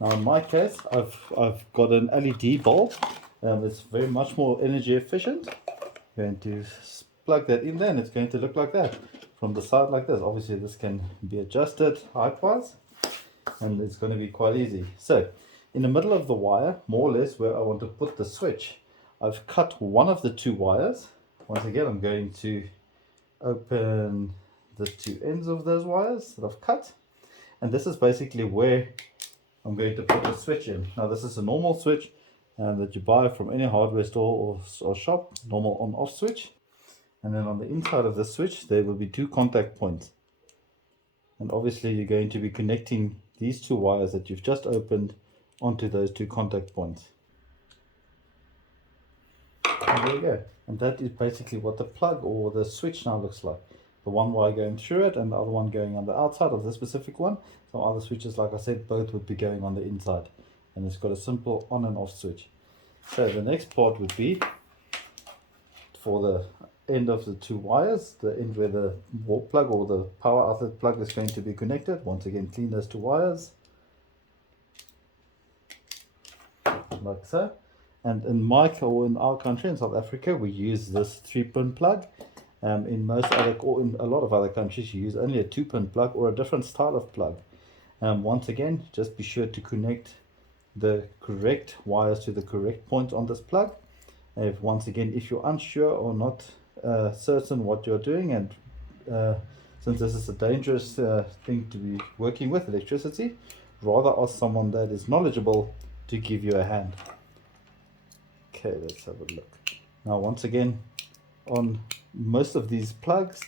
Now in my case, I've got an LED bulb. It's very much more energy efficient. I'm going to plug that in there and it's going to look like that from the side like this. Obviously this can be adjusted height-wise and it's going to be quite easy. So in the middle of the wire, more or less where I want to put the switch, I've cut one of the two wires. Once again, I'm going to open the two ends of those wires that I've cut, and this is basically where I'm going to put the switch in. Now this is a normal switch that you buy from any hardware store or shop, normal on-off switch. And then on the inside of the switch there will be two contact points, and obviously you're going to be connecting these two wires that you've just opened onto those two contact points. And there you go. And that is basically what the plug or the switch now looks like. The one wire going through it and the other one going on the outside of this specific one. So other switches, like I said, both would be going on the inside. And it's got a simple on and off switch. So the next part would be for the end of the two wires, the end where the wall plug or the power outlet plug is going to be connected. Once again, clean those two wires. Like so. And in in our country, in South Africa, we use this 3-pin plug. In a lot of other countries, you use only a 2-pin plug or a different style of plug. Once again, just be sure to connect the correct wires to the correct point on this plug. Once again, if you're unsure or not certain what you're doing, and since this is a dangerous thing to be working with, electricity, rather ask someone that is knowledgeable to give you a hand. Okay, let's have a look. Now once again, on most of these plugs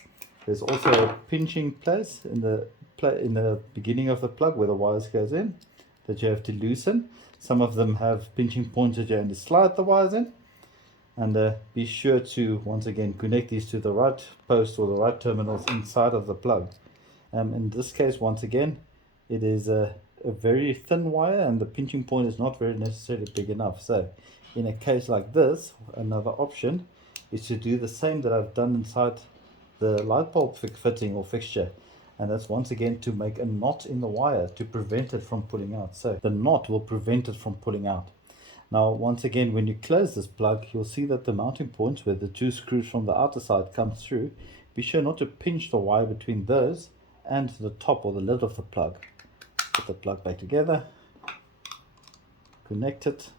there's also a pinching place in the beginning of the plug where the wires goes in that you have to loosen. Some of them have pinching points that you have to slide the wires in, and be sure to once again connect these to the right post or the right terminals inside of the plug. In this case, once again, it is a very thin wire and the pinching point is not very necessarily big enough. So in a case like this, another option is to do the same that I've done inside the light bulb fitting or fixture, and that's once again to make a knot in the wire to prevent it from pulling out. So the knot will prevent it from pulling out. Now once again, when you close this plug, you'll see that the mounting points where the two screws from the outer side come through, be sure not to pinch the wire between those and the top or the lid of the plug. Put the plug back together, connect it,